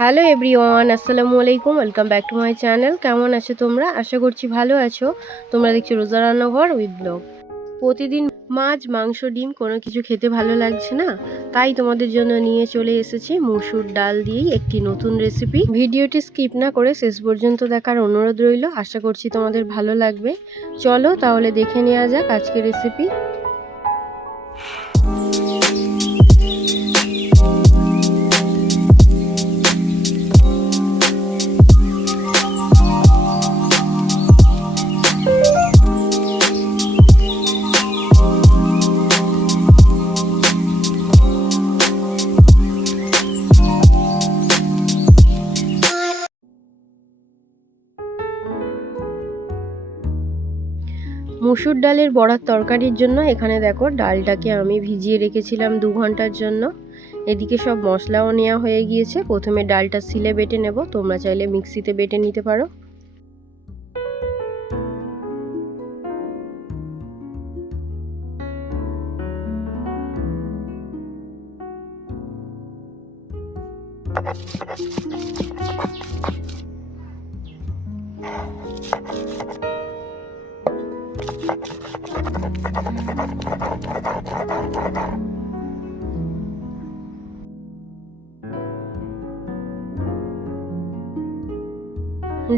Hello everyone, আসসালামু আলাইকুম। Welcome back to my channel. কেমন আছো তোমরা? আশা করছি ভালো আছো। তোমরা দেখছো রোজা রান্নাঘর উইথ ব্লগ। প্রতিদিন মাছ, মাংস, ডিম কোনো কিছু খেতে ভালো লাগছে না, তাই তোমাদের জন্য নিয়ে চলে এসেছি মসুর ডাল দিয়েই একটি নতুন রেসিপি। ভিডিওটি স্কিপ না করে শেষ পর্যন্ত দেখার অনুরোধ রইল। আশা করছি তোমাদের ভালো লাগবে। চলো তাহলে দেখে নেওয়া যাক আজকের রেসিপি। মুসুর ডালের বড়ার তরকারির জন্য এখানে দেখো ডালটাকে আমি ভিজিয়ে রেখেছিলাম 2 ঘন্টার জন্য। এদিকে সব মশলাও নেওয়া হয়ে গিয়েছে। প্রথমে ডালটা সিলে বেটে নেব, তোমরা চাইলে মিক্সিতে বেটে নিতে পারো।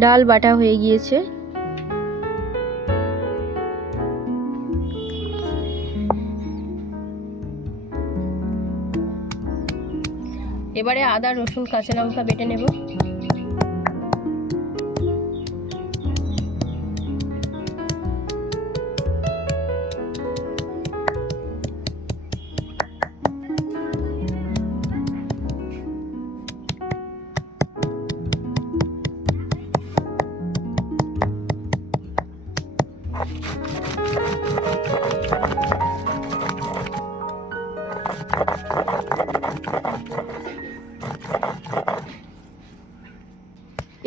ডাল বাটা হয়ে গিয়েছে। এবারে আদা, রসুন, কাঁচা লঙ্কা বেটে নেব।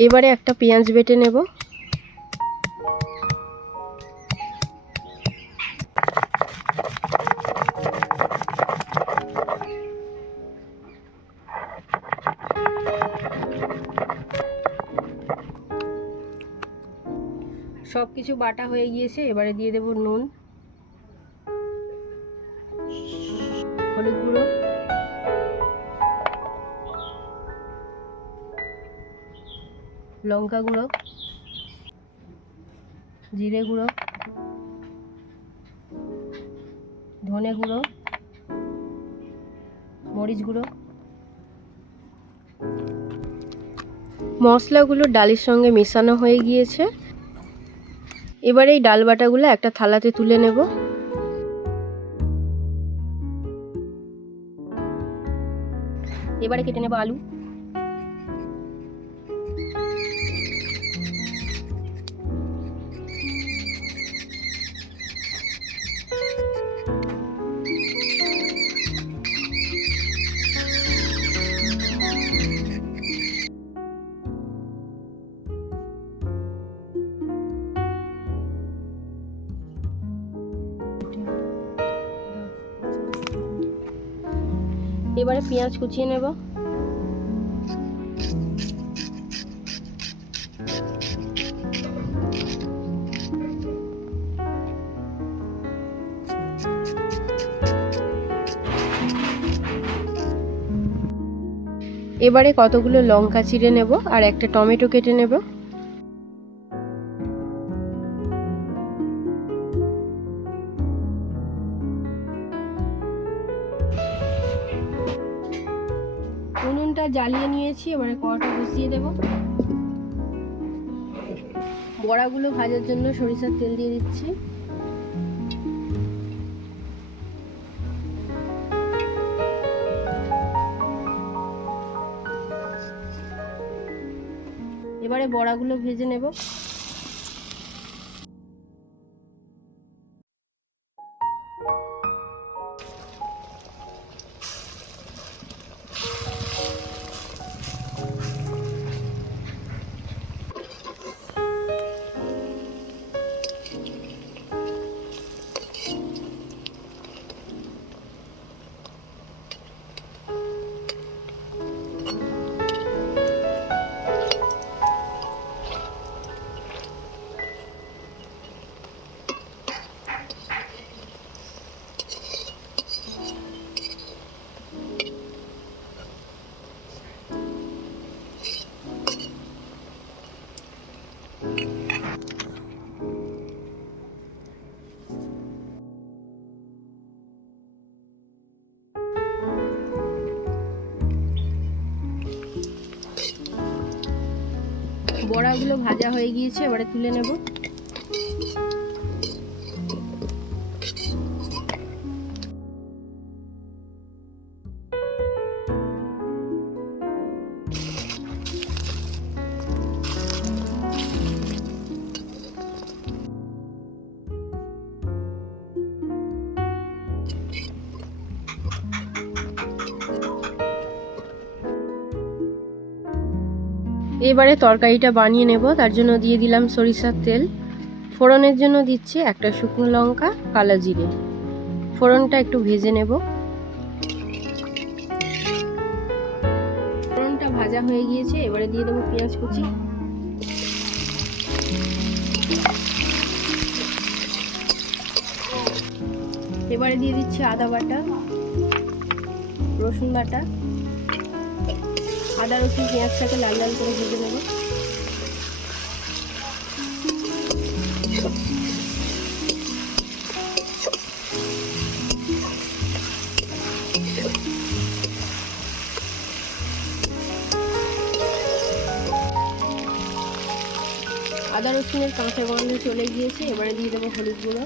এবারে একটা পেঁয়াজ বেটে নেব। সব কিছু বাটা হয়ে গিয়েছে। এবারে দিয়ে দেব নুন, হলুদ গুঁড়ো, লঙ্কা গুঁড়ো, জিরে গুঁড়ো, ধনে গুঁড়ো, মরিচ গুঁড়ো। মশলাগুলো ডালের সঙ্গে মেশানো হয়ে গিয়েছে। এবারে এই ডাল বাটাগুলো একটা থালাতে তুলে নেব। এবারে কেটে নেব আলু। এবারে পেঁয়াজ কুচিয়ে নেব। এবারে কতগুলো লঙ্কা চিড়ে নেব আর একটা টমেটো কেটে নেব। উনুনটা জ্বালিয়ে নিয়েছি। এবারে কড়াটা বসিয়ে দেব। বড়াগুলো ভাজার জন্য সরিষার তেল দিয়ে দিচ্ছি। এবারে বড়াগুলো ভেজে নেব। বড়াগুলো ভাজা হয়ে গিয়েছে, এবারে তুলে নেব। এবারে তরকারিটা বানিয়ে নেব, তার জন্য দিয়ে দিলাম সরিষার তেল। ফোড়নের জন্য দিচ্ছি একটা শুকনো লঙ্কা, কালো জিরে। ফোড়নটা একটু ভেজে নেব। ফোড়নটা ভাজা হয়ে গিয়েছে, এবারে দিয়ে দেবো পেঁয়াজ কুচি। এবারে দিয়ে দিচ্ছি আদা বাটা, রসুন বাটা। আদা রসুন পেঁয়াজটাকে লাল লাল করে ভেজে নেব। আদা রসুনের কাঁচা গন্ধ চলে গিয়েছে, এবারে দিয়ে দেবো হলুদ গুঁড়ো,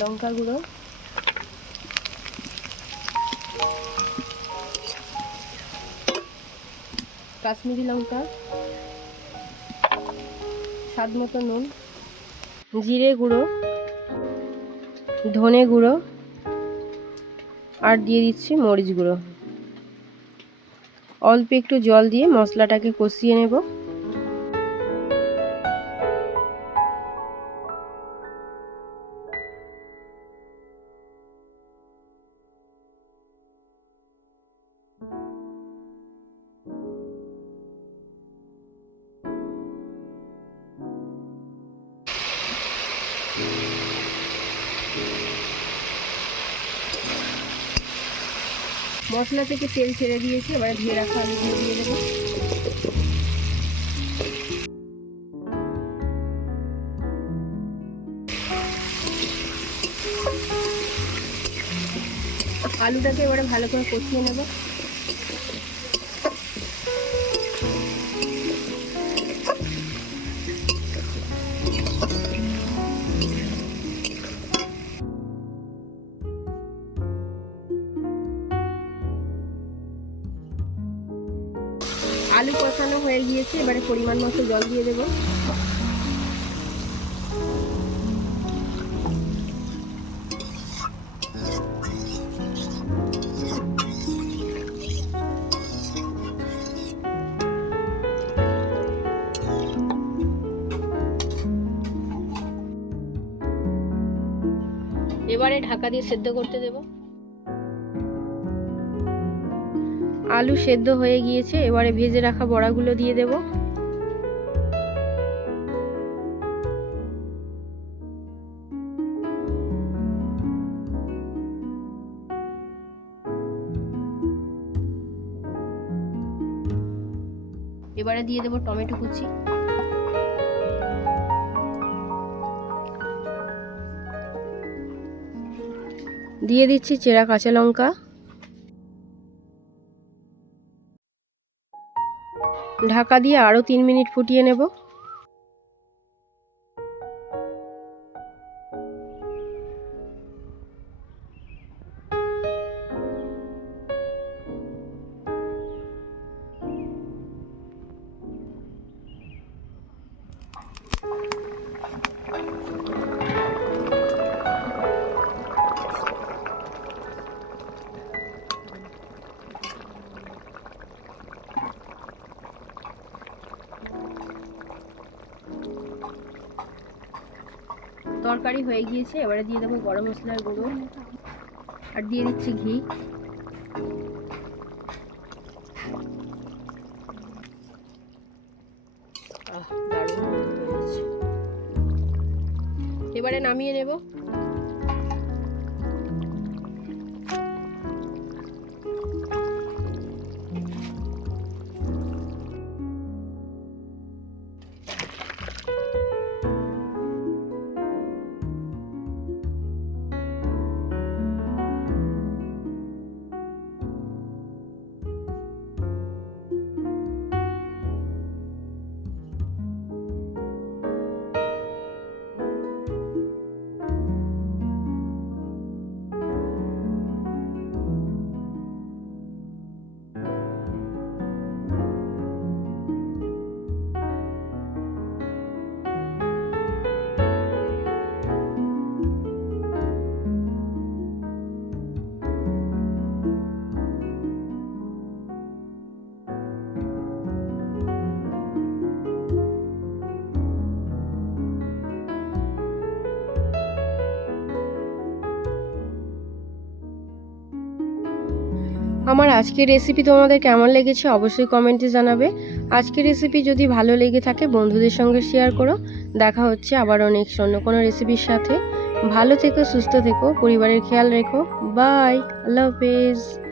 লঙ্কা গুঁড়ো, কাশ্মীরি লঙ্কা, স্বাদ মতো নুন, জিরে গুঁড়ো, ধনে গুঁড়ো, আর দিয়ে দিচ্ছি মরিচ গুঁড়ো। অল্প একটু জল দিয়ে মশলাটাকে কষিয়ে নেব। মশলা থেকে তেল ছেড়ে দিয়েছি, এবারে ধুয়ে রাখা আলুগুলো দিয়ে দেবো। আলুটাকে এবারে ভালো করে কষিয়ে নেব। আলু কষানো হয়ে গিয়েছে, এবারে পরিমাণ মতো জল দিয়ে দেব। এবারে ঢাকা দিয়ে সেদ্ধ করতে দেব। আলু সেদ্ধ হয়ে গিয়েছে, এবারে ভেজে রাখা বড়াগুলো দিয়ে দেব। এবারে দিয়ে দেব টমেটো কুচি, দিয়ে দিচ্ছি চেরা কাঁচা লঙ্কা। ঢাকা দিয়ে আরও 3 মিনিট ফুটিয়ে নেব। তরকারি হয়ে গিয়েছে, এবারে দিয়ে দেবো গরম মশলার গুঁড়ো, আর দিয়ে দিচ্ছি ঘি। দারুণ হয়েছে। এবারে নামিয়ে নেব। আমার আজকের রেসিপি তোমাদের কেমন লেগেছে অবশ্যই কমেন্টে জানাবে। আজকের রেসিপি যদি ভালো লেগে থাকে বন্ধুদের সঙ্গে শেয়ার করো। দেখা হচ্ছে আবারও নেক্সট অন্য কোনো রেসিপির সাথে। ভালো থেকো, সুস্থ থেকো, পরিবারের খেয়াল রেখো। বাই, আল্লাহ হাফেজ।